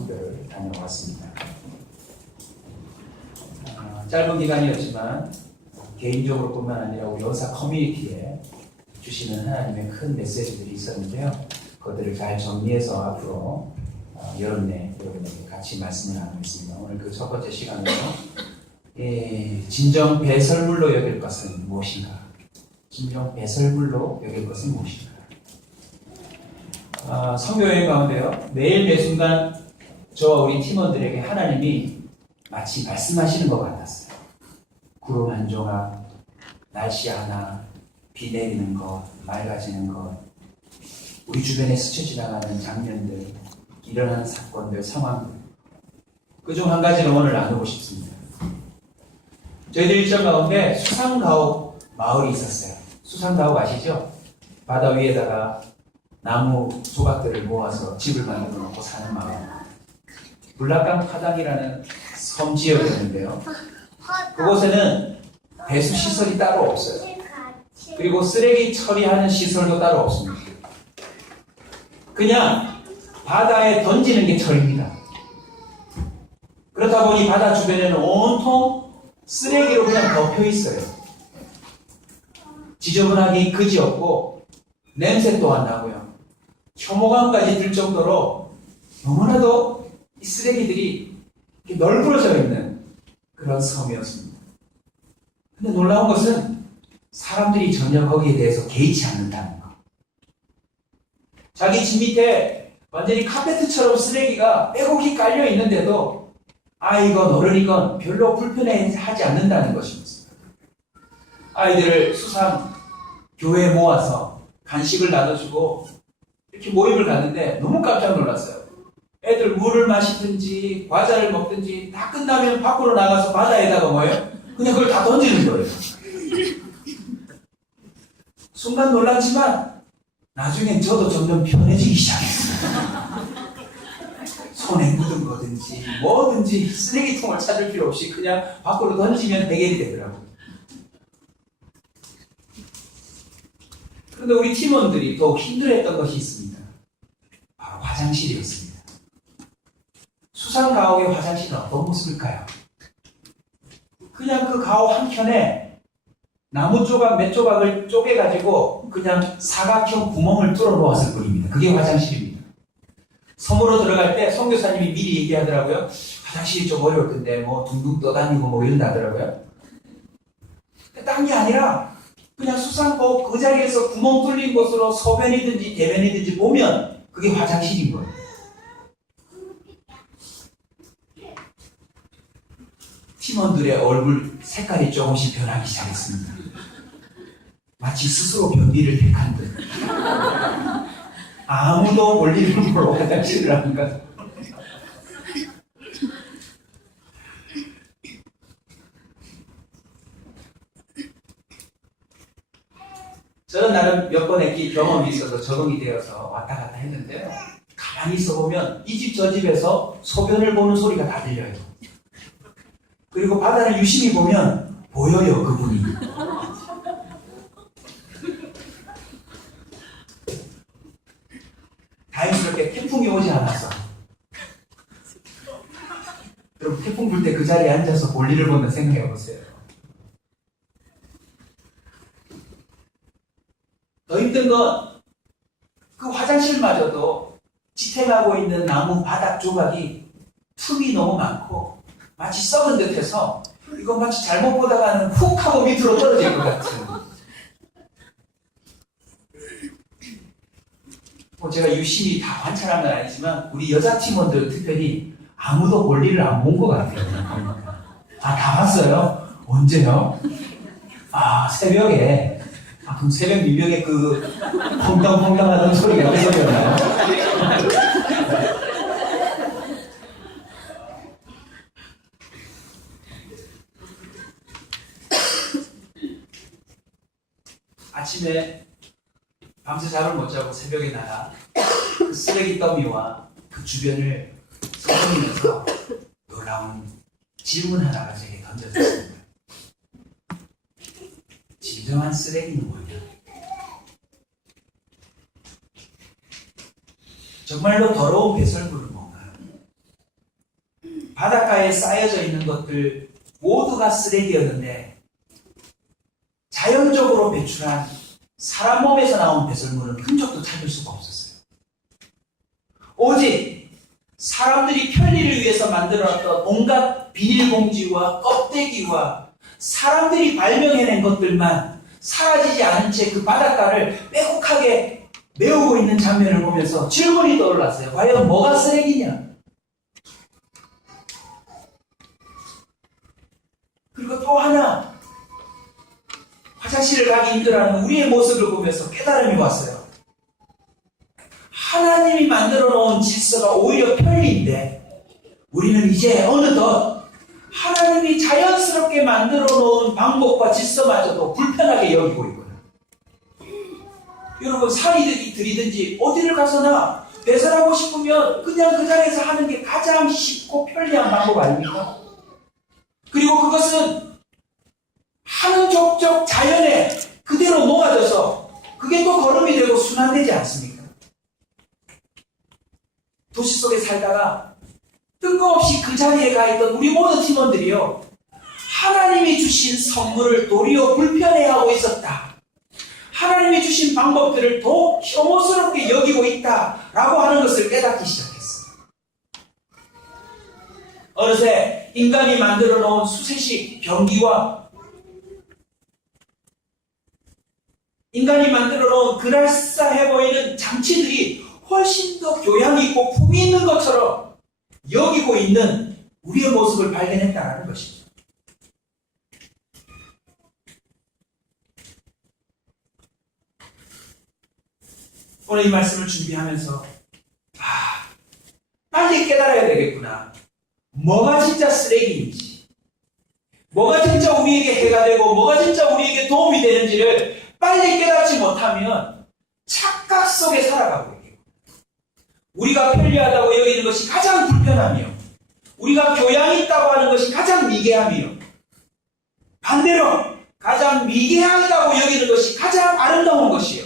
선교를 다녀왔습니다. 짧은 기간이었지만 개인적으로 뿐만 아니라 우리 여사 커뮤니티에 주시는 하나님의 큰 메시지들이 있었는데요. 그것들을 잘 정리해서 앞으로 여러분에게 같이 말씀을 나누겠습니다. 오늘 그 첫 번째 시간으로 진정 배설물로 여길 것은 무엇인가? 진정 배설물로 여길 것은 무엇인가? 선교여행 가운데요. 매일 매순간 저와 우리 팀원들에게 하나님이 마치 말씀하시는 것 같았어요. 구름 한 조각, 날씨 하나, 비 내리는 것, 맑아지는 것, 우리 주변에 스쳐 지나가는 장면들, 일어나는 사건들, 상황들. 그중 한 가지를 오늘 나누고 싶습니다. 저희들 일정 가운데 수상가옥 마을이 있었어요. 수상가옥 아시죠? 바다 위에다가 나무 조각들을 모아서 집을 만들어 놓고 사는 마을. 불락강 파당이라는 섬 지역이었는데요. 그곳에는 배수 시설이 따로 없어요. 그리고 쓰레기 처리하는 시설도 따로 없습니다. 그냥 바다에 던지는 게 처리입니다. 그렇다 보니 바다 주변에는 온통 쓰레기로 그냥 덮여 있어요. 지저분하기 그지없고 냄새 또한 나고요. 혐오감까지 들 정도로 너무나도 이 쓰레기들이 이렇게 널브러져 있는 그런 섬이었습니다. 근데 놀라운 것은 사람들이 전혀 거기에 대해서 개의치 않는다는 것. 자기 집 밑에 완전히 카페트처럼 쓰레기가 빼곡히 깔려 있는데도 아이건 어른이건 별로 불편해하지 않는다는 것입니다. 아이들을 수상 교회에 모아서 간식을 나눠주고 이렇게 모임을 갔는데 너무 깜짝 놀랐어요. 애들 물을 마시든지 과자를 먹든지 다 끝나면 밖으로 나가서 바다에다가 뭐예요? 그냥 그걸 다 던지는 거예요. 순간 놀랐지만 나중엔 저도 점점 편해지기 시작했어요. 손에 묻은 거든지 뭐든지 쓰레기통을 찾을 필요 없이 그냥 밖으로 던지면 해결이 되더라고요. 그런데 우리 팀원들이 더욱 힘들어했던 것이 있습니다. 바로 화장실이었습니다. 수상가옥의 화장실은 어떤 모습일까요? 그냥 그 가옥 한켠에 나무 조각 몇 조각을 쪼개가지고 그냥 사각형 구멍을 뚫어 놓았을 뿐입니다. 그게 화장실입니다. 섬으로 들어갈 때 선교사님이 미리 얘기하더라고요. 화장실이 좀 어려울 텐데 뭐 둥둥 떠다니고 뭐 이런다더라고요. 딴 게 아니라 그냥 수상가옥 그 자리에서 구멍 뚫린 곳으로 소변이든지 대변이든지 보면 그게 화장실인 거예요. 팀원들의 얼굴 색깔이 조금씩 변하기 시작했습니다. 마치 스스로 변비를 택한 듯. 아무도 볼일을 모르고 화장실을 하는 것. 저는 나름 몇 번의 경험이 있어서 적응이 되어서 왔다 갔다 했는데요. 가만히 있어보면 이 집 저 집에서 소변을 보는 소리가 다 들려요. 그리고 바다를 유심히 보면 보여요, 그분이. 다행스럽게 태풍이 오지 않았어. 여러분 태풍 불 때 그 자리에 앉아서 볼일을 보면 생각해보세요. 더 힘든 건 그 화장실마저도 지탱하고 있는 나무 바닥 조각이 틈이 너무 많고 마치 썩은 듯해서 이거 마치 잘못 보다가는 훅 하고 밑으로 떨어질 것 같은. 제가 유심히 다 관찰한 건 아니지만 우리 여자 팀원들 특별히 아무도 볼일을 안 본 것 같아요. 다 봤어요? 언제요? 새벽에. 그럼 새벽 밀벽에 그 퐁당퐁당 하던 소리가 어디서 나요? 아침에 밤새 잠을 못 자고 새벽에 나가 그 쓰레기 더미와 그 주변을 서성이면서 놀라운 질문 하나가 제게 던져졌습니다. 진정한 쓰레기는 뭐냐? 정말로 더러운 배설물은 뭔가요? 바닷가에 쌓여져 있는 것들 모두가 쓰레기였는데 자연적으로 배출한 사람 몸에서 나온 배설물은 흔적도 찾을 수가 없었어요. 오직 사람들이 편리를 위해서 만들어놨던 온갖 비닐봉지와 껍데기와 사람들이 발명해낸 것들만 사라지지 않은 채 그 바닷가를 빼곡하게 메우고 있는 장면을 보면서 질문이 떠올랐어요. 과연 뭐가 쓰레기냐? 그리고 또 하나, 화장실을 가기 힘들어하는 우리의 모습을 보면서 깨달음이 왔어요. 하나님이 만들어 놓은 질서가 오히려 편리인데 우리는 이제 어느덧 하나님이 자연스럽게 만들어 놓은 방법과 질서마저도 불편하게 여기고 있구나. 여러분, 산이 들이든지 어디를 가서나 배설하고 싶으면 그냥 그 자리에서 하는 게 가장 쉽고 편리한 방법 아닙니까? 그리고 그것은 하는 족족 자연에 그대로 녹아져서 그게 또 걸음이 되고 순환되지 않습니까? 도시 속에 살다가 뜬금없이 그 자리에 가 있던 우리 모든 팀원들이요, 하나님이 주신 선물을 도리어 불편해하고 있었다. 하나님이 주신 방법들을 더 혐오스럽게 여기고 있다라고 하는 것을 깨닫기 시작했어요. 어느새 인간이 만들어 놓은 수세식 병기와 인간이 만들어 놓은 그럴싸해 보이는 장치들이 훨씬 더 교양이 있고 품이 있는 것처럼 여기고 있는 우리의 모습을 발견했다는 것입니다. 오늘 이 말씀을 준비하면서 빨리 깨달아야 되겠구나. 뭐가 진짜 쓰레기인지, 뭐가 진짜 우리에게 해가 되고 뭐가 진짜 우리에게 도움이 되는지를 빨리 깨닫지 못하면 착각 속에 살아가고 있겠구나. 우리가 편리하다고 여기는 것이 가장 불편하며 우리가 교양이 있다고 하는 것이 가장 미개하며 반대로 가장 미개하다고 여기는 것이 가장 아름다운 것이요,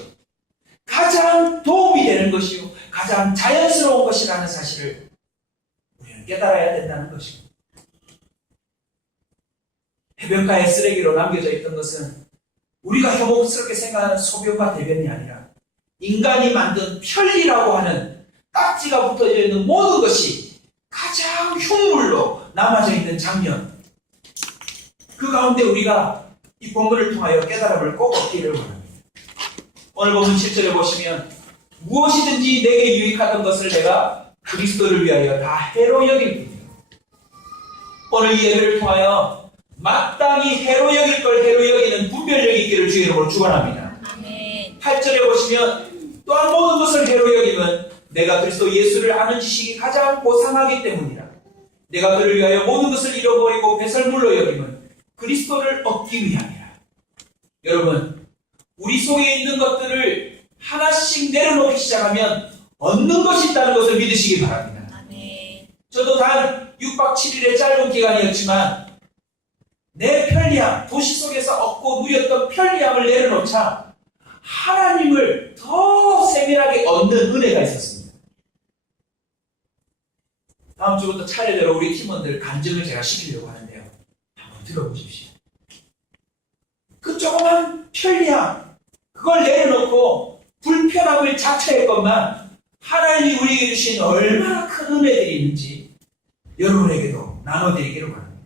가장 도움이 되는 것이요, 가장 자연스러운 것이라는 사실을 우리는 깨달아야 된다는 것입니다. 해변가에 쓰레기로 남겨져 있던 것은 우리가 혐오스럽게 생각하는 소변과 대변이 아니라 인간이 만든 편리라고 하는 딱지가 붙어져 있는 모든 것이 가장 흉물로 남아져 있는 장면, 그 가운데 우리가 이 본문을 통하여 깨달음을 꼭 얻기를 원합니다. 오늘 본문 7절에 보시면 무엇이든지 내게 유익하던 것을 내가 그리스도를 위하여 다 해로 여길 뿐이요. 오늘 이 예배를 통하여 마땅히 해로 여길 걸 해로 여기는 분별력이 있기를 주의 이름으로 축원합니다. 8절에 보시면 또한 모든 것을 해로 여기면 내가 그리스도 예수를 아는 지식이 가장 고상하기 때문이라. 내가 그를 위하여 모든 것을 잃어버리고 배설물로 여기면 그리스도를 얻기 위함이라. 여러분, 우리 속에 있는 것들을 하나씩 내려놓기 시작하면 얻는 것이 있다는 것을 믿으시기 바랍니다. 저도 단 6박 7일의 짧은 기간이었지만 내 편리함, 도시 속에서 얻고 누렸던 편리함을 내려놓자 하나님을 더 세밀하게 얻는 은혜가 있었습니다. 다음 주부터 차례대로 우리 팀원들 간증을 제가 시키려고 하는데요. 한번 들어보십시오. 그 조그만 편리함, 그걸 내려놓고 불편함을 자처했건만 하나님이 우리에게 주신 얼마나 큰 은혜들이 있는지 여러분에게도 나눠드리기를 바랍니다.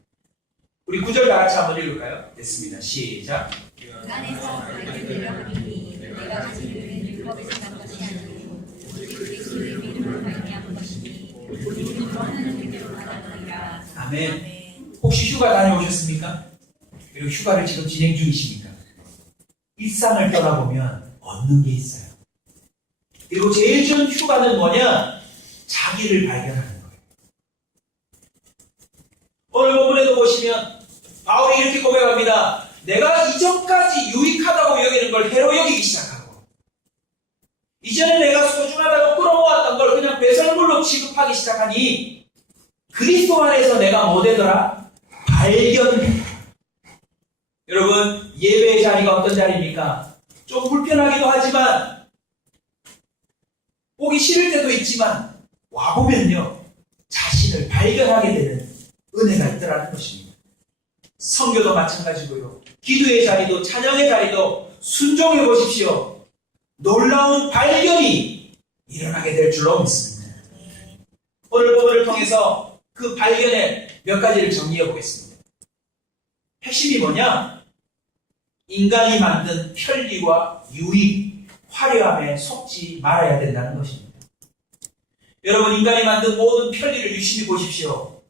우리 9절 다 같이 한번 읽을까요? 됐습니다. 시작. 그 안에서 발견되려 하니 내가 가진 일은 율법에서 난 것이 아니고 오직 그리스도의 믿음으로 말미암은 것이니 믿음으로 하는 일대로 나아가리라. 아멘. 혹시 휴가 다녀오셨습니까? 그리고 휴가를 지금 진행 중이십니까? 일상을 떠나보면 얻는 게 있어요. 그리고 제일 좋은 휴가는 뭐냐? 자기를 발견하는 거예요. 오늘 본문에도 보시면 바울이 이렇게 고백합니다. 내가 이전까지 유익하다고 여기는 걸 해로 여기기 시작하고 이전에 내가 소중하다고 끌어모았던 걸 그냥 배설물로 취급하기 시작하니 그리스도 안에서 내가 뭐 되더라? 발견된다. 여러분, 예배의 자리가 어떤 자리입니까? 좀 불편하기도 하지만 오기 싫을 때도 있지만 와보면요, 자신을 발견하게 되는 은혜가 있더라는 것입니다. 선교도 마찬가지고요. 기도의 자리도 찬양의 자리도 순종해 보십시오. 놀라운 발견이 일어나게 될 줄로 믿습니다. 오늘 본문을 통해서 그 발견의 몇 가지를 정리해 보겠습니다. 핵심이 뭐냐? 인간이 만든 편리와 유익, 화려함에 속지 말아야 된다는 것입니다. 여러분, 인간이 만든 모든 편리를 유심히 보십시오.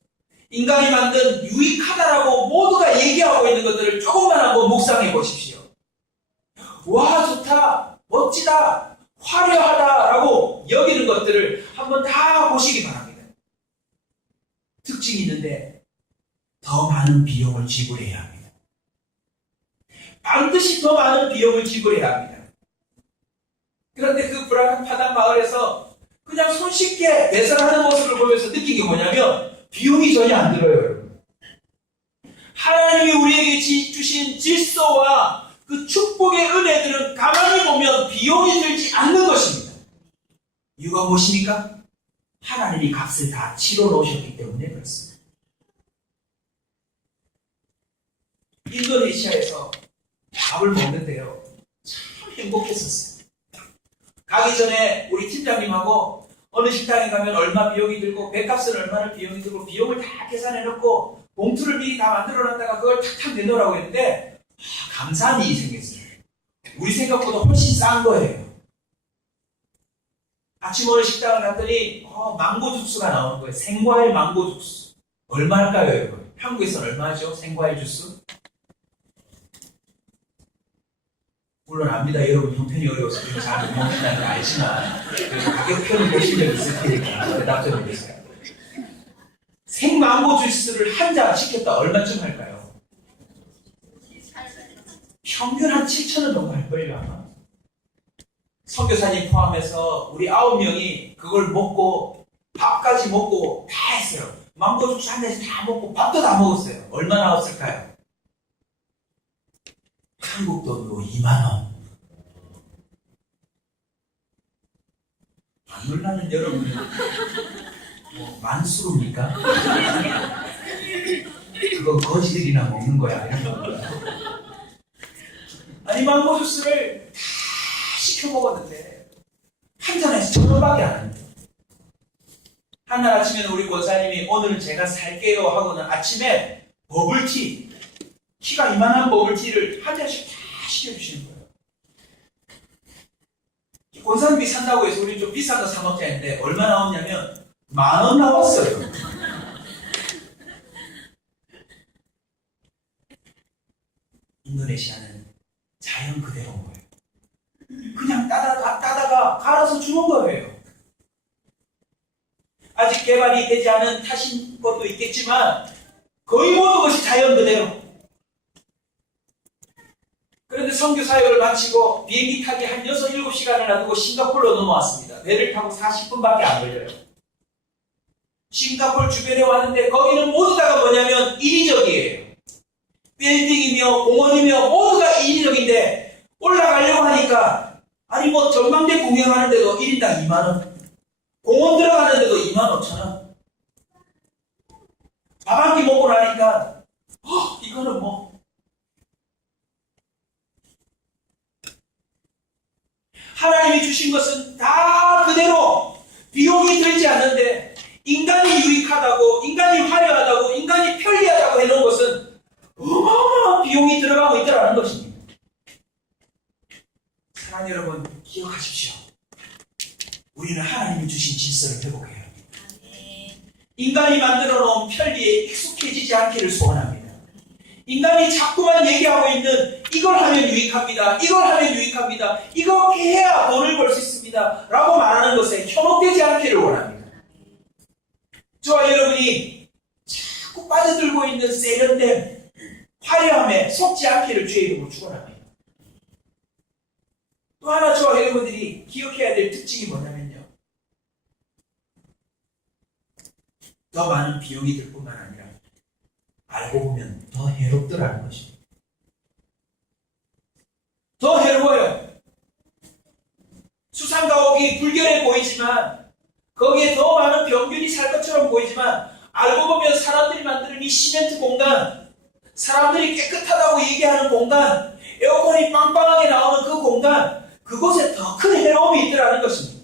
인간이 만든 유익하다라고 모두가 얘기하고 있는 것들을 조금만 한번 묵상해 보십시오. 와, 좋다, 멋지다, 화려하다라고 여기는 것들을 한번 다 보시기 바랍니다. 특징이 있는데 더 많은 비용을 지불해야 합니다. 반드시 더 많은 비용을 지불해야 합니다. 그런데 그 브라칸파단 마을에서 그냥 손쉽게 배설하는 모습을 보면서 느낀 게 뭐냐면 비용이 전혀 안 들어요, 여러분. 하나님이 우리에게 주신 질서와 그 축복의 은혜들은 가만히 보면 비용이 들지 않는 것입니다. 이유가 무엇입니까? 하나님이 값을 다 치러 놓으셨기 때문에 그렇습니다. 인도네시아에서 밥을 먹는데요, 참 행복했었어요. 가기 전에 우리 팀장님하고 어느 식당에 가면 얼마 비용이 들고 백값은 얼마나 비용이 들고 비용을 다 계산해 놓고 봉투를 미리 다 만들어 놨다가 그걸 탁탁 내놓으라고 했는데 감사한 일이 생겼어요. 우리 생각보다 훨씬 싼 거예요. 아침 어느 식당을 갔더니 망고 주스가 나오는 거예요. 생과일 망고 주스. 얼마일까요, 여러분? 한국에서는 얼마죠? 생과일 주스? 물론 압니다. 여러분 형편이 어려워서 그거 잘 못 먹는다는 거 알지만 가격표를 보신 적 있을 테니까 대답 좀 해주세요. 생망고 주스를 한 잔 시켰다 얼마쯤 할까요? 평균 한 7,000원 정도 할걸요 아마. 선교사님 포함해서 우리 9명이 그걸 먹고 밥까지 먹고 다 했어요. 망고 주스 한 잔씩 다 먹고 밥도 다 먹었어요. 얼마 나왔을까요? 한국 돈으로 2만원. 안 놀라는 여러분은 뭐 만수릅니까? 그건 거지들이나 먹는 거야. 아니, 망고 주스를 다 시켜 먹었는데 한 잔에서 1,000원밖에 안 합니다. 한날 아침에는 우리 권사님이 오늘은 제가 살게요 하고는 아침에 버블티, 키가 이만한 버블티를 한 잔씩 다 시켜주시는 거예요. 권사님이 산다고 해서 우리 좀 비싼 거 사 먹자 했는데 얼마 나왔냐면 10,000원 나왔어요. 인도네시아는 자연 그대로인 거예요. 그냥 따다가 갈아서 주는 거예요. 아직 개발이 되지 않은 탓인 것도 있겠지만 거의 모든 것이 자연 그대로. 그런데 선교 사역을 마치고 비행기 타기 한 6, 7시간을 놔두고 싱가포르로 넘어왔습니다. 배를 타고 40분밖에 안 걸려요. 싱가포르 주변에 왔는데 거기는 모두 다가 뭐냐면 인위적이에요. 빌딩이며 공원이며 모두가 인위적인데 올라가려고 하니까 아니 뭐 전망대 구경하는데도 1인당 2만원, 공원 들어가는데도 25,000원, 밥 한 끼 먹고 나니까 이거는 뭐 하나님이 주신 것은 다 그대로 비용이 들지 않는데 인간이 유익하다고, 인간이 화려하다고, 인간이 편리하다고 해놓은 것은 어마어마한 비용이 들어가고 있다는 것입니다. 사랑하는 여러분, 기억하십시오. 우리는 하나님이 주신 질서를 회복해야 합니다. 인간이 만들어 놓은 편리에 익숙해지지 않기를 소원합니다. 인간이 자꾸만 얘기하고 있는 이걸 하면 유익합니다. 이걸 하면 유익합니다. 이렇게 해야 돈을 벌 수 있습니다. 라고 말하는 것에 현혹되지 않기를 원합니다. 저와 여러분이 자꾸 빠져들고 있는 세련된 화려함에 속지 않기를 주의 이름으로 축원합니다. 또 하나 저와 여러분들이 기억해야 될 특징이 뭐냐면요. 더 많은 비용이 들 뿐만 아니라 알고 보면 더 해롭더라는 것입니다. 더 해로워요. 수상가옥이 불결해 보이지만 거기에 더 많은 병균이 살 것처럼 보이지만 알고 보면 사람들이 만드는 이 시멘트 공간, 사람들이 깨끗하다고 얘기하는 공간, 에어컨이 빵빵하게 나오는 그 공간, 그곳에 더 큰 해로움이 있더라는 것입니다.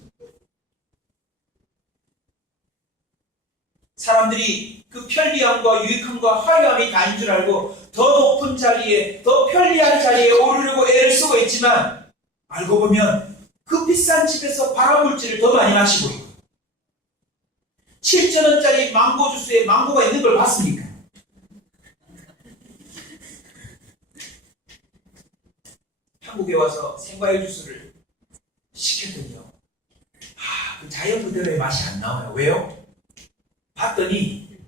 사람들이 그 편리함과 유익함과 화려함이 다인 줄 알고 더 높은 자리에, 더 편리한 자리에 오르려고 애를 쓰고 있지만 알고 보면 그 비싼 집에서 발암물질을 더 많이 마시고 있고 7,000원짜리 망고 주스에 망고가 있는 걸 봤습니까? 한국에 와서 생과일 주스를 시켰더니요. 그 자연 그대로의 맛이 안 나와요. 왜요? 봤더니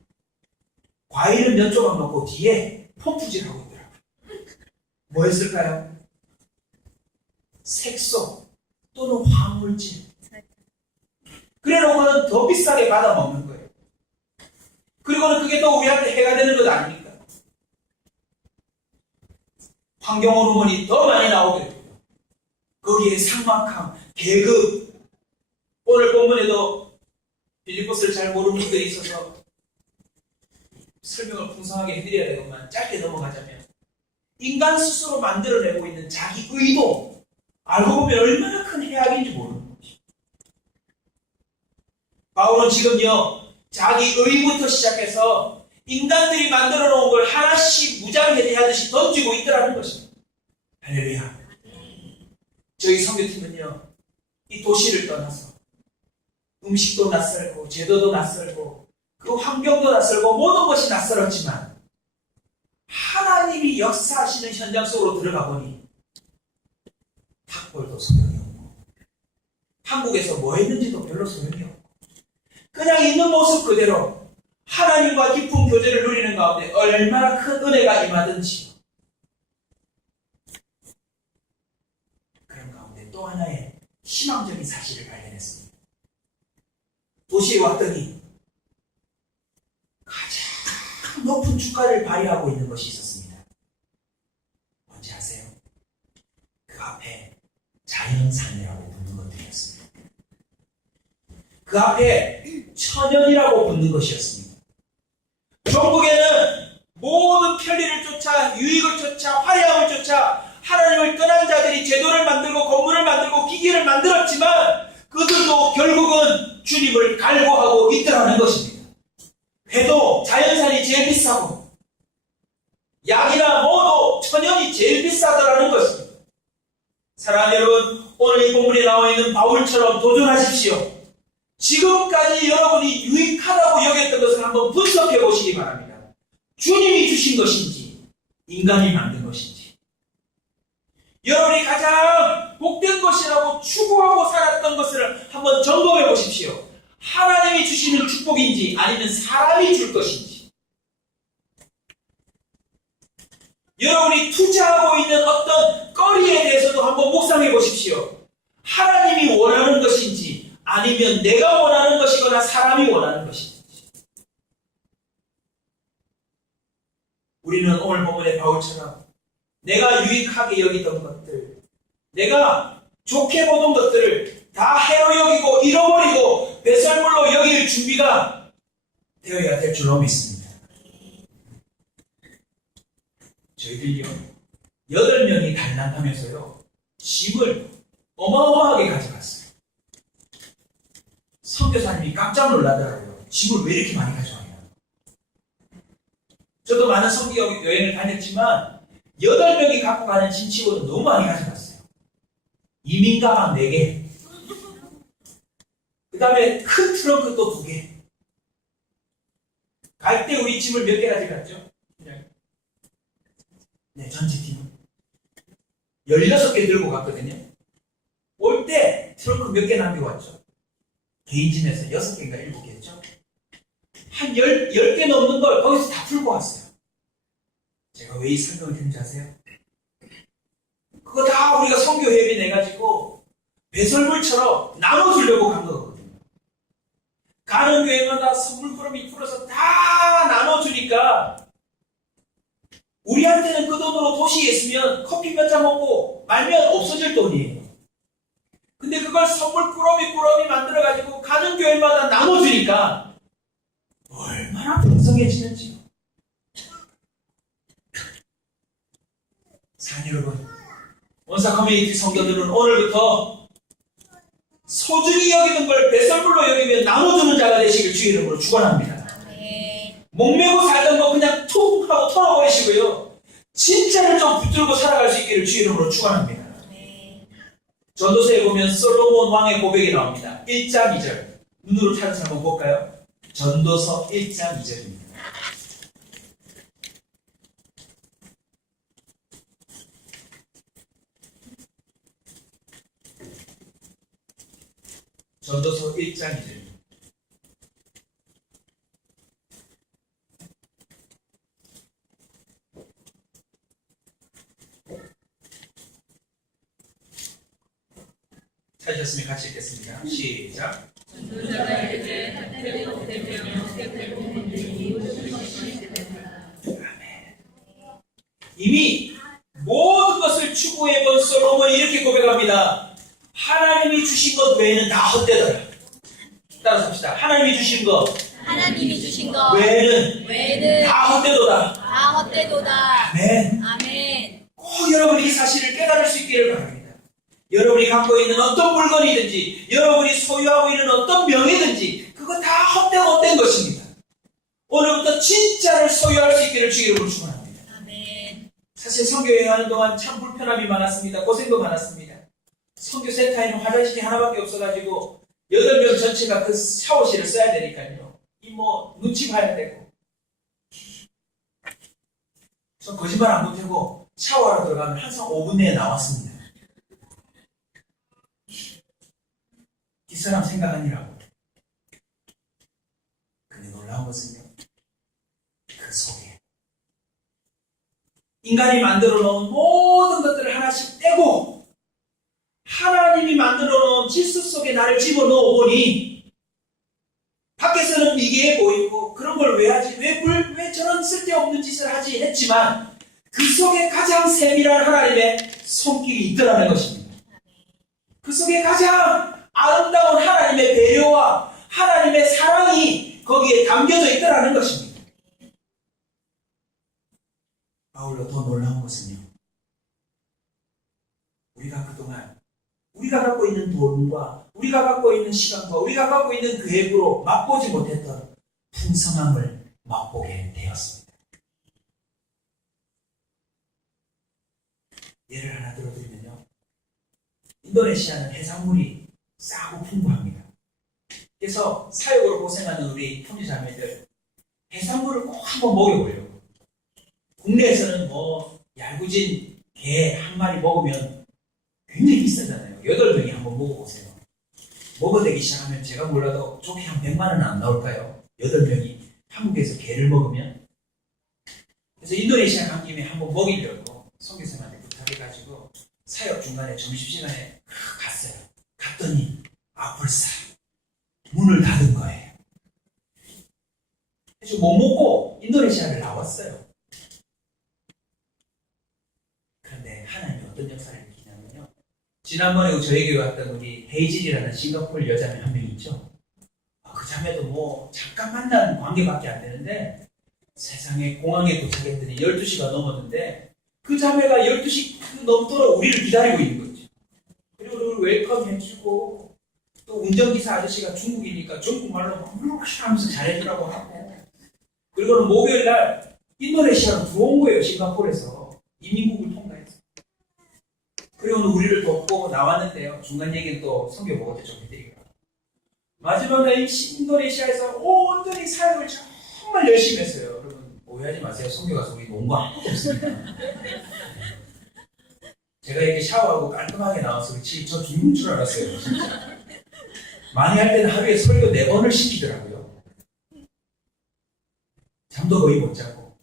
과일은 몇 조각 넣고 뒤에 펌프질하고 있더라고요. 뭐였을까요? 색소 또는 화학물질. 그래놓고는 더 비싸게 받아 먹는 거예요. 그리고는 그게 또 우리한테 해가 되는 것 아닙니까? 환경 호르몬이 더 많이 나오게 되고요. 거기에 삭막함, 계급. 오늘 본문에도 빌립보스를 잘 모르는 분들이 있어서 설명을 풍성하게 해드려야 되겠지만 짧게 넘어가자면 인간 스스로 만들어내고 있는 자기 의도, 알고 보면 얼마나 큰 해악인지 모르는 것입니다. 바울은 지금요, 자기 의부터 시작해서 인간들이 만들어 놓은 걸 하나씩 무장해제하듯이 던지고 있더라는 것입니다. 할렐루야. 저희 선교팀은요, 이 도시를 떠나서 음식도 낯설고 제도도 낯설고 그 환경도 낯설고 모든 것이 낯설었지만 하나님이 역사하시는 현장 속으로 들어가 보니 탁월도 소용이 없고 한국에서 뭐 했는지도 별로 소용이 없고 그냥 있는 모습 그대로 하나님과 깊은 교제를 누리는 가운데 얼마나 큰 은혜가 임하든지 그런 가운데 또 하나의 희망적인 사실을 발견했습니다. 도시에 왔더니 가장 높은 주가를 발휘하고 있는 것이 있었습니다. 뭔지 아세요? 그 앞에 자연산이라고 붙는 것들이었습니다. 그 앞에 천연이라고 붙는 것이었습니다. 종국에는 모든 편리를 쫓아 유익을 쫓아 화려함을 쫓아 하나님을 떠난 자들이 제도를 만들고 건물을 만들고 기기를 만들었지만 그들도 결국은 주님을 갈구하고 있더라는 것입니다. 회도 자연산이 제일 비싸고 약이나 뭐도 천연이 제일 비싸더라는 것입니다. 사랑하는 여러분, 오늘 이 본문에 나와 있는 바울처럼 도전하십시오. 지금까지 여러분이 유익하다고 여겼던 것을 한번 분석해 보시기 바랍니다. 주님이 주신 것인지 인간이 만든 것인지 여러분이 가장 복된 것이라고 추구하고 살았던 것을 한번 점검해 보십시오. 하나님이 주시는 축복인지 아니면 사람이 줄 것인지 여러분이 투자하고 있는 어떤 거리에 대해서도 한번 묵상해 보십시오. 하나님이 원하는 것인지 아니면 내가 원하는 것이거나 사람이 원하는 것인지. 우리는 오늘 본문의 바울처럼 내가 유익하게 여기던 것들, 내가 좋게 보던 것들을 다 해로 여기고 잃어버리고 배설물로 여길 준비가 되어야 될 줄로 믿습니다. 저희들요 8명이 달랑하면서요 짐을 어마어마하게 가져갔어요. 선교사님이 깜짝 놀라더라고요. 짐을 왜 이렇게 많이 가져와요? 저도 많은 선교 여행을 다녔지만 8명이 갖고 가는 짐치고는 너무 많이 가져갔어요. 이민 가방 4개, 그 다음에 큰 트렁크 또 2개. 갈 때 우리 짐을 몇 개 가져갔죠? 네, 전체 팀은 16개 들고 갔거든요. 올 때 트렁크 몇 개 남기고 왔죠? 개인 짐에서 6개인가 7개였죠? 한 10개 넘는 걸 거기서 다 풀고 왔어요. 제가 왜 이 설명을 드는지 아세요? 그거 다 우리가 선교 회비 내가지고 배설물처럼 나눠주려고 간 거거든요. 가는 교회마다 선물그룹이 풀어서 다 나눠주니까 우리한테는 그 돈으로 도시에 있으면 커피 몇 잔 먹고 말면 없어질 돈이에요. 근데 그걸 선물 꾸러미 만들어가지고 가는 교회마다 나눠주니까 얼마나 얼마나 풍성해지는지요. 사랑 여러분, 원사 커뮤니티 성도들은 오늘부터 소중히 여기는 걸 배설물로 여기며 나눠주는 자가 되시길 주의 이름으로 축원합니다. 목매고 살던 거 그냥 툭 하고 털어버리시고요. 진짜를 좀 붙들고 살아갈 수 있기를 주의 이름으로 축원합니다. 전도서에 보면 솔로몬 왕의 고백이 나옵니다. 1장 2절. 눈으로 찾아서 한번 볼까요? 전도서 1장 2절입니다. 전도서 1장 2절. 찾으셨으면 같이 읽겠습니다. 시작. 아멘. 이미 모든 것을 추구해본 솔로몬이 이렇게 고백합니다. 하나님이 주신 것 외에는 다 헛되더라. 따라서 합시다. 하나님이 주신 것 외에는 다 헛되도다. 아멘. 꼭 여러분이 이 사실을 깨달을 수 있기를 바랍니다. 여러분이 갖고 있는 어떤 물건이든지, 여러분이 소유하고 있는 어떤 명예든지, 그거 다 헛된 것입니다. 오늘부터 진짜를 소유할 수 있기를 주의 이름으로 축원합니다. 사실 선교 여행하는 동안 참 불편함이 많았습니다. 고생도 많았습니다. 선교 센터에는 화장실이 하나밖에 없어가지고 8명 전체가 그 샤워실을 써야 되니까요. 눈치 봐야 되고. 전 거짓말 안 못하고 샤워하러 들어가면 항상 5분 내에 나왔습니다. 이 사람 생각하니라고. 근데 놀라운 것은요, 그 속에 인간이 만들어 놓은 모든 것들을 하나씩 떼고 하나님이 만들어 놓은 질서 속에 나를 집어넣어 보니 밖에서는 미개해 보이고 그런 걸 왜 하지? 왜 저런 쓸데없는 짓을 하지? 했지만 그 속에 가장 세밀한 하나님의 손길이 있더라는 것입니다. 그 속에 가장 아름다운 하나님의 배려와 하나님의 사랑이 거기에 담겨져 있더라는 것입니다. 아울러 더 놀라운 것은요, 우리가 그동안 우리가 갖고 있는 돈과 우리가 갖고 있는 시간과 우리가 갖고 있는 계획으로 맛보지 못했던 풍성함을 맛보게 되었습니다. 예를 하나 들어드리면요, 인도네시아는 해산물이 싸고 풍부합니다. 그래서 사육으로 고생하는 우리 형제자매들, 해산물을 꼭 한번 먹여보려고. 국내에서는 얄궂은 게 한 마리 먹으면 굉장히 비싸잖아요. 8명이 한번 먹어보세요. 먹어대기 시작하면 제가 몰라도 좋게 한 100만 원은 안 나올까요? 8명이 한국에서 게를 먹으면. 그래서 인도네시아 간 김에 한번 먹이려고 선교사님한테 부탁해가지고 사역 중간에 점심시간에 갔어요. 갔더니 벌써 문을 닫은 거예요. 그래서 못 먹고 인도네시아를 나왔어요. 그런데 하나님이 어떤 역사를 일으키냐면요, 지난번에 저에게 왔던 우리 헤이즐이라는 싱가포르 여자매 한 명 있죠. 그 자매도 잠깐 만난 관계밖에 안 되는데 세상에 공항에 도착했더니 12시가 넘었는데 그 자매가 12시 넘도록 우리를 기다리고 있는 거죠. 그리고 우리를 웰컴 해주고, 또 운전기사 아저씨가 중국이니까 중국말로 막 하면서 잘해주라고 하고, 그리고는 목요일날 인도네시아로 들어온 거예요. 싱가포르에서 이민국을 통과해서. 그리고는 우리를 돕고 나왔는데요, 중간 얘기는 또 선교 보고 좀 해드릴게요. 마지막에 인도네시아에서 온전히 사역을 정말 열심히 했어요. 여러분 오해하지 마세요. 선교 가서 우리 논 거 아무것도 없습니다. 제가 이렇게 샤워하고 깔끔하게 나와서 저 죽는 줄 알았어요. 진짜. 많이 할 때는 하루에 설교 4번을 시키더라고요. 잠도 거의 못 자고.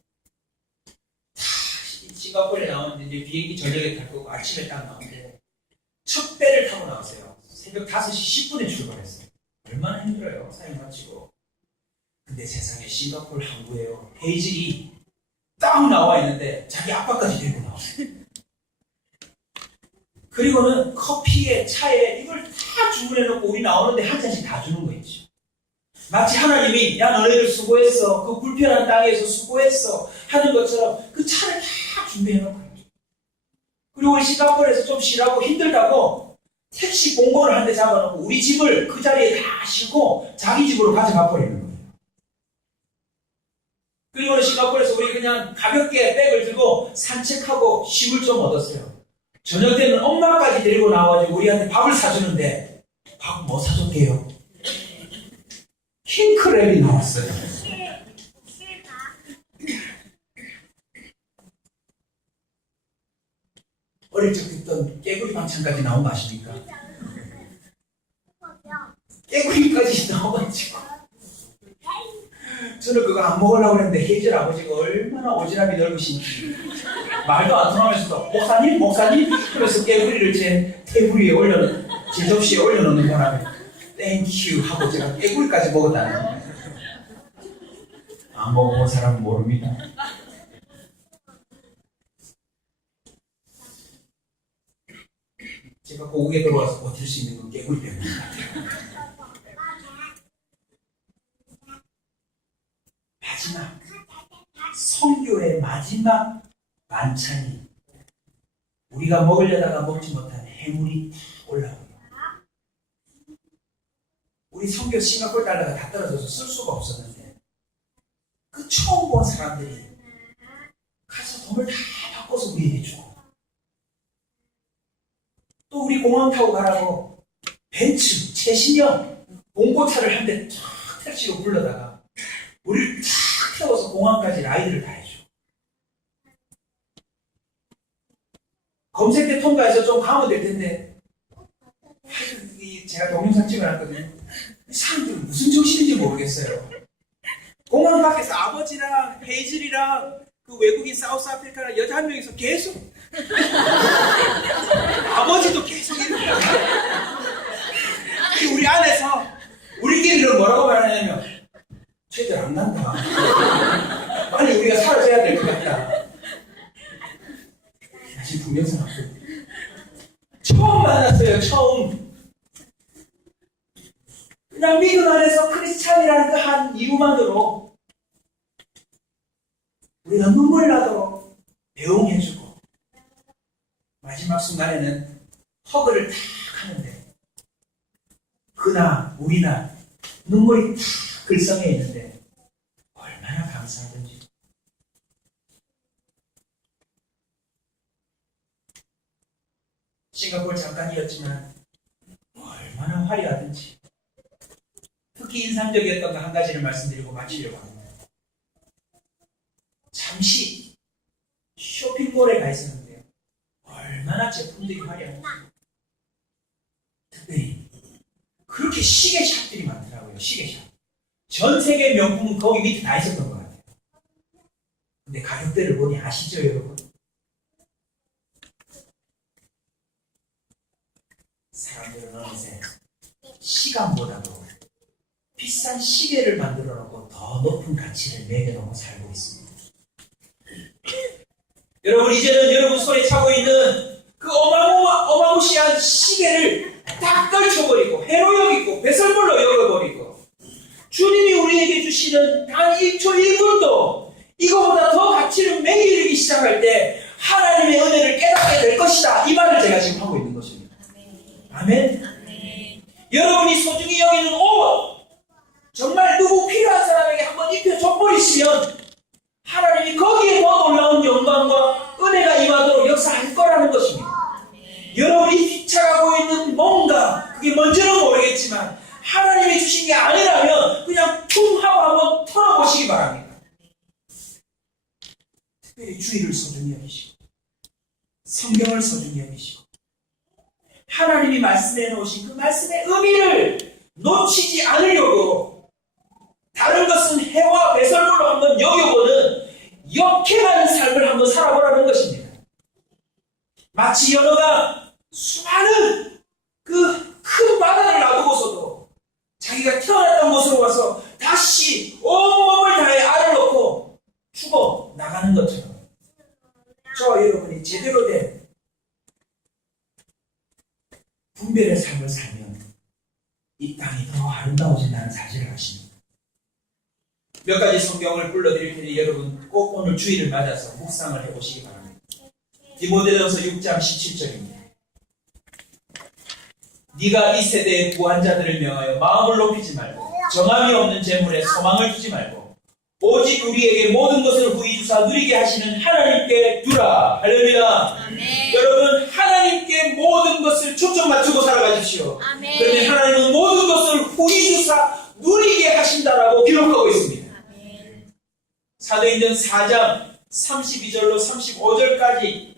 싱가포르에 나오는데 이제 비행기 저녁에 탈 거고 아침에 딱 나오는데 첫 배를 타고 나왔어요. 새벽 5시 10분에 출발했어요. 얼마나 힘들어요. 사용 마치고. 근데 세상에 싱가포르 항구에요, 헤이즐이 딱 나와 있는데 자기 아빠까지 들고 나왔어요. 그리고는 커피에 차에 이걸 다 주문해놓고 우리 나오는데 한 잔씩 다 주는 거 있죠. 마치 하나님이 야 너네들 수고했어. 그 불편한 땅에서 수고했어. 하는 것처럼 그 차를 다 준비해놓고 그리고 우리 싱가포르에서 좀 쉬라고 힘들다고 택시 공고를 한 대 잡아놓고 우리 집을 그 자리에 다 싣고 자기 집으로 가져가 버리는 거예요. 그리고 싱가포르에서 우리 그냥 가볍게 백을 들고 산책하고 쉼을 좀 얻었어요. 저녁 때는 엄마까지 데리고 나와가지고 우리한테 밥을 사주는데 밥 뭐 사줬게요? 킹크랩이 나왔어요. 어릴 적 듣던 깨구리 반찬까지 나온 거 아십니까? 깨구리까지 나와가지고 저는 그거 안 먹으려고 했는데 혜질 아버지가 얼마나 오지랖이 넓으신지 말도 안 통하면서도 목사님? 그래서 깨구리를 제 테이블 위에 제 접시에 올려놓는 바람에 땡큐 하고 제가 깨구리까지 먹었다는 안 먹어본 사람은 모릅니다. 제가 고국에 들어와서 버틸 수 있는 건 깨구리 때문인 것 같아요. 마지막 성교의 마지막 만찬이 우리가 먹으려다가 먹지 못한 해물이 올라오고 우리 성교 싱가포르 달러가 다 떨어져서 쓸 수가 없었는데 그 처음 본 사람들이 가서 돈을 다 바꿔서 우리에게 주고 또 우리 공항 타고 가라고 벤츠, 최신형 봉고차를 한 대 탁 택시로 불러다가 우리를 탁 태워서 공항까지 라이드를 다 해줘. 검색대 통과해서 좀 가면 될 텐데 제가 동영상 찍어놨거든요. 이 사람들은 무슨 정신인지 모르겠어요. 공항 밖에서 아버지랑 헤이즐이랑 그 외국인 사우스 아프리카랑 여자 한 명이서 계속 아버지도 계속 이러고 우리 안에서 우리끼리는 뭐라고 말하냐면 쟤들 안 난다. 빨리 우리가 사라져야 될 것 같다. 다시 동영상 앞에 처음 만났어요. 처음. 그냥 믿음 안에서 크리스찬이라는 그 한 이유만으로 우리가 눈물 나도록 배웅해주고 마지막 순간에는 허그를 탁 하는데 그나 우리나 눈물이 탁 글썽여 있는데 얼마나 감사하든지 싱가포르 잠깐이었지만 얼마나 화려하든지 특히 인상적이었던 거 한 가지를 말씀드리고 마치려고 합니다. 잠시 쇼핑몰에 가 있었는데요. 얼마나 제품들이 화려한지 특별히 그렇게 시계샵들이 많더라고요. 시계샵. 전 세계 명품은 거기 밑에 다 있었던 것 같아요. 근데 가격대를 보니 아시죠 여러분? 사람들은 어느새 시간보다도 비싼 시계를 만들어 놓고 더 높은 가치를 매겨놓고 살고 있습니다. 여러분 이제는 여러분 손에 차고 있는 그 어마무시한 시계를 딱 떨쳐버리고 해로 여기고 배설물로 여겨버리고 주님이 우리에게 주시는 단 1초 1분도 이거보다 더 가치를 매기기 시작할 때 하나님의 은혜를 깨닫게 될 것이다. 이 말을 제가 지금 하고 있는 것입니다. 아멘. 여러분이 소중히 여기는 옷 정말 누구 필요한 사람에게 한번 입혀 줘버리시면 하나님이 거기에 더 놀라운 영광과 은혜가 임하도록 역사할 거라는 것입니다. 여러분이 뒤쳐가고 있는 뭔가 그게 뭔지는 모르겠지만 하나님이 주신 게 아니라면 그냥 퉁 하고 한번 털어보시기 바랍니다. 특별히 주의를 소중히 여기시고 성경을 소중히 여기시고 하나님이 말씀해 놓으신 그 말씀의 의미를 놓치지 않으려고 다른 것은 해와 배설물로 한번 여겨보는 역행하는 삶을 한번 살아보라는 것입니다. 마치 연어가 수많은 그 큰 바다를 놔두고서도 자기가 태어났던 곳으로 와서 다시 온몸을 다해 알을 놓고 죽어 나가는 것처럼 저와 여러분이 제대로 된 분별의 삶을 살면 이 땅이 더 아름다워진다는 사실을 아십니다. 몇 가지 성경을 불러드릴 테니 여러분 꼭 오늘 주일을 맞아서 묵상을 해보시기 바랍니다. 디모데전서 6장 17절입니다. 네가 이 세대의 부한자들을 명하여 마음을 높이지 말고 정함이 없는 재물에 소망을 두지 말고 오직 우리에게 모든 것을 후히 주사 누리게 하시는 하나님께 두라. 할렐루야. 아멘. 여러분 하나님께 모든 것을 초점 맞추고 살아가십시오. 아멘. 그러면 하나님은 모든 것을 후히 주사 누리게 하신다라고 기록하고 있습니다. 아멘. 사도행전 4장 32절로 35절까지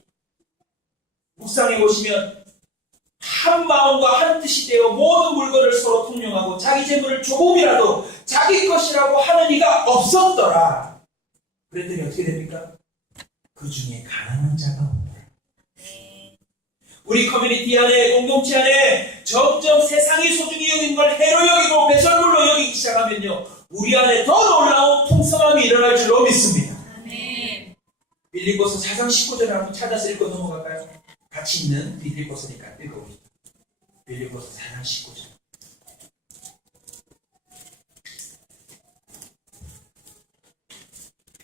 묵상해 보시면 한 마음과 한 뜻이 되어 모든 물건을 서로 통용하고 자기 재물을 조금이라도 자기 것이라고 하는 이가 없었더라. 그랬더니 어떻게 됩니까? 그 중에 가난한 자가 없다. 우리 커뮤니티 안에, 공동체 안에 점점 세상이 소중히 여긴 걸 해로 여기고 배설물로 여기기 시작하면요, 우리 안에 더 놀라운 풍성함이 일어날 줄로 믿습니다. 아멘. 빌립보서 4장 19절을 한번 찾아서 읽고 넘어갈까요? 같이 있는 빌립보서니까 읽어보시죠. 빌립보서 4장 19절.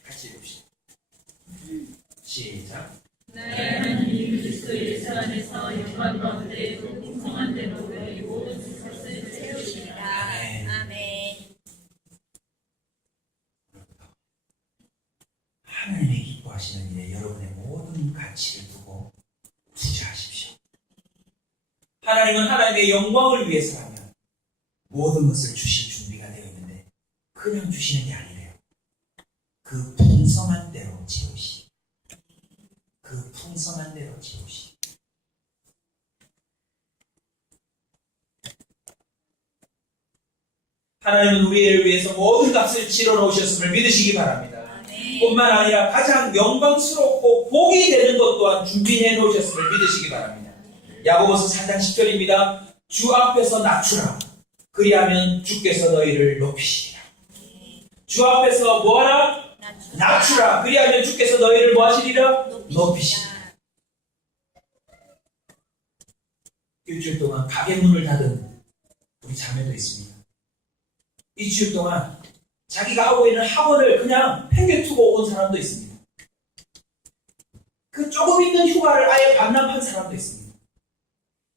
같이 읽읍시다. 시작. 나의 하나님 그리스도 예수 안에서 영광 가운데 풍성한 대로 너희 모든 것을 세우시리라. 아멘. 아멘. 하나님의 기뻐하시는 일에 여러분의 모든 가치를 두고 투자하십시오. 하나님은 하나님의 영광을 위해서라면 모든 것을 주실 준비가 되어 있는데 그냥 주시는 게 아니래요. 그 풍성한 대로 채우시. 그 풍성한 대로 채우시. 하나님은 우리를 위해서 모든 값을 치러 놓으셨음을 믿으시기 바랍니다. 아멘. 뿐만 아니라 가장 영광스럽고 복이 되는 것 또한 준비해 놓으셨음을 믿으시기 바랍니다. 야고보서 4장 10절입니다. 주 앞에서 낮추라. 그리하면 주께서 너희를 높이시리라. 주 앞에서 뭐하라? 낮추라. 그리하면 주께서 너희를 뭐하시리라? 높이시리라. 일주일 동안 가게 문을 닫은 우리 자매도 있습니다. 일주일 동안 자기가 하고 있는 학원을 그냥 팽개투고 온 사람도 있습니다. 그 조금 있는 휴가를 아예 반납한 사람도 있습니다.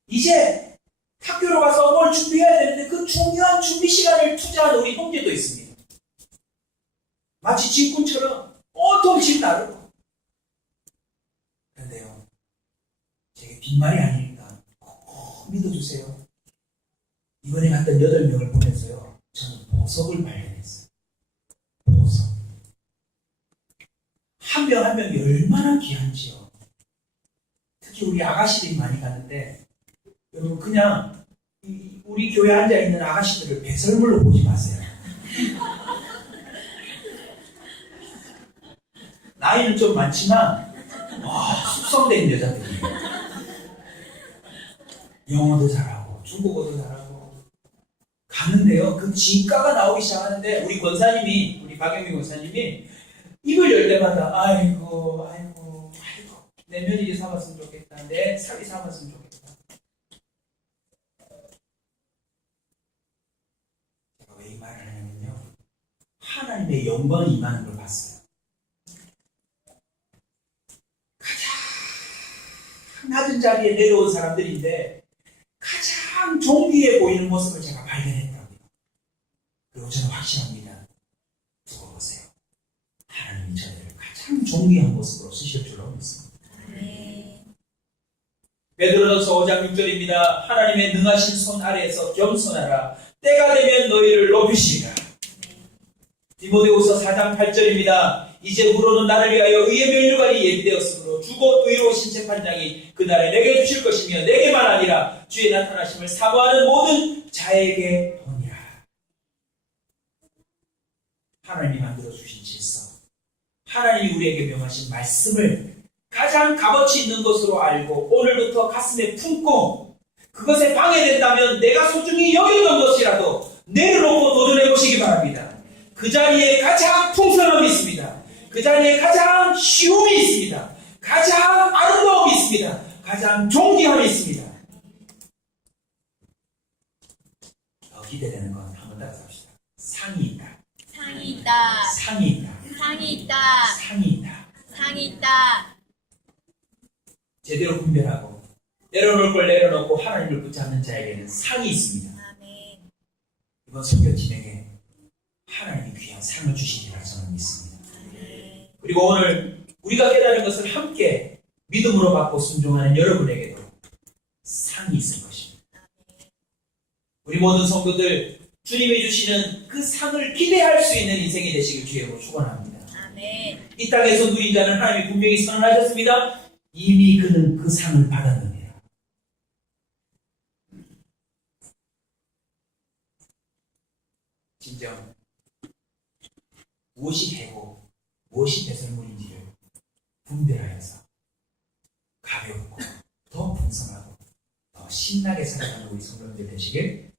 이제 학교로 가서 뭘 준비해야 되는데 그 중요한 준비 시간을 투자한 우리 형제도 있습니다. 마치 짐꾼처럼 온통 짐 나르고. 그런데요, 제게 빈말이 아니니까 꼭 믿어주세요. 이번에 갔던 8명을 보면서요, 저는 보석을 발견했어요. 보석. 한 명 한 명이 얼마나 귀한지요. 특히 우리 아가씨들이 많이 가는데, 여러분 그냥 우리 교회에 앉아있는 아가씨들을 배설물로 보지 마세요. 나이는 좀 많지만 숙성된 여자들이에요. 영어도 잘하고 중국어도 잘하고 갔는데요, 그 진가가 나오기 시작하는데 우리 권사님이, 우리 박영민 권사님이 입을 열 때마다 아이고 내 며느리 삼았으면 좋겠다, 내 사위 삼았으면 좋겠다. 제가 왜 이 말을 하냐면요, 하나님의 영광이 임하는 걸 봤어요. 가장 낮은 자리에 내려온 사람들인데 가장 존귀해 보이는 모습을 제가 발견했더라고요. 그리고 저는 확신합니다. 두고 보세요. 하나님이 저희를 가장 존귀한 모습으로 쓰실 줄로 믿습니다. 베드로전서 5장 6절입니다. 하나님의 능하신 손 아래에서 겸손하라. 때가 되면 너희를 높이시리라. 디모데후서 4장 8절입니다. 이제 후로는 나를 위하여 의의 면류관이 예비되었으므로 주곧 의로우신 재판장이 그날에 내게 주실 것이며 내게만 아니라 주의 나타나심을 사모하는 모든 자에게 보니라. 하나님이 만들어주신 질서, 하나님이 우리에게 명하신 말씀을 가장 값어치 있는 것으로 알고 오늘부터 가슴에 품고 그것에 방해된다면 내가 소중히 여겼던 것이라도 내려놓고 도전해 보시기 바랍니다. 그 자리에 가장 풍성함이 있습니다. 그 자리에 가장 쉬움이 있습니다. 가장 아름다움이 있습니다. 가장 존귀함이 있습니다. 더 기대되는 건 한번 따라서 합시다. 상이 있다. 상이 있다. 상이 있다. 상이 있다. 상이 있다. 상이 있다. 제대로 분별하고 내려놓을 걸 내려놓고 하나님을 붙잡는 자에게는 상이 있습니다. 아멘. 이번 설교 진행에 하나님이 귀한 상을 주시리라 저는 믿습니다. 그리고 오늘 우리가 깨달은 것을 함께 믿음으로 받고 순종하는 여러분에게도 상이 있을 것입니다. 우리 모든 성도들 주님이 주시는 그 상을 기대할 수 있는 인생이 되시길 주의로 축원합니다. 아멘. 이 땅에서 누린 자는 하나님이 분명히 선언하셨습니다. 이미 그는 그 상을 받았느니라. 진정 무엇이 해고 무엇이 배설물인지를 분별하여서 가볍고 더 풍성하고 더 신나게 살아가는 우리 성도님들 되시길